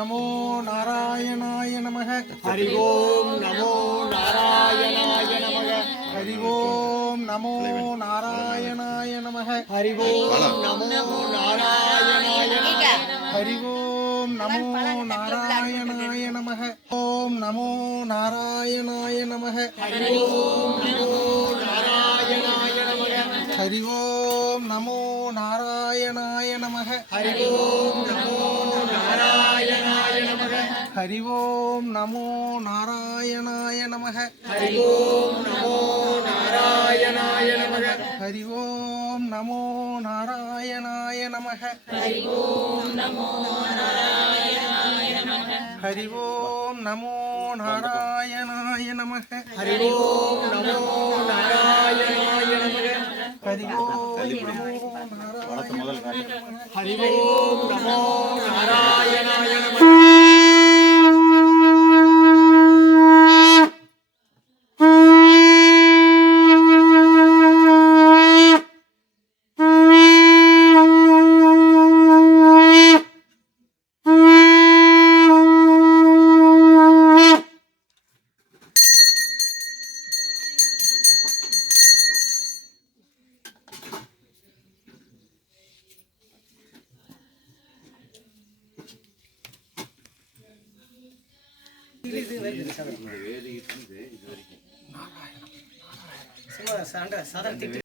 நமோ நாராயணாய நமக. ஹரி ஓம் நமோ நாராயணாய நமக. ஹரி ஓம் நமோ நாராயணாய நமக. ஹரி ஓம் நமோ நாராயணாய நமக. ஹரி ஓம் நமோ நாராயணாய நமக. ஓம் நமோ நாராயணாய நமக. ஹரி ஓம் நமோ நாராயணாய நமக. ஹரி ஓம் நமோ நாராயணாய நமக. ஹரி ஓம் நமோ நாராயணாய நமக. ஹரி ஓம் நமோ நாராயணாய நமக. ஹரி ஓம் நமோ நாராயணாய நமக. ஹரி ஓம் நமோ நாராயணாய நமக. ஹரி ஓம் நமோ நாராயணாய நமக. ஹரி ஓம் நமோ நாராயணாய நமக. ஹரி ஓம் நமோ நாராயணாய நமக. ஹரி ஓம் ஹரி ஓம் நமோ நாராயணாய நமக.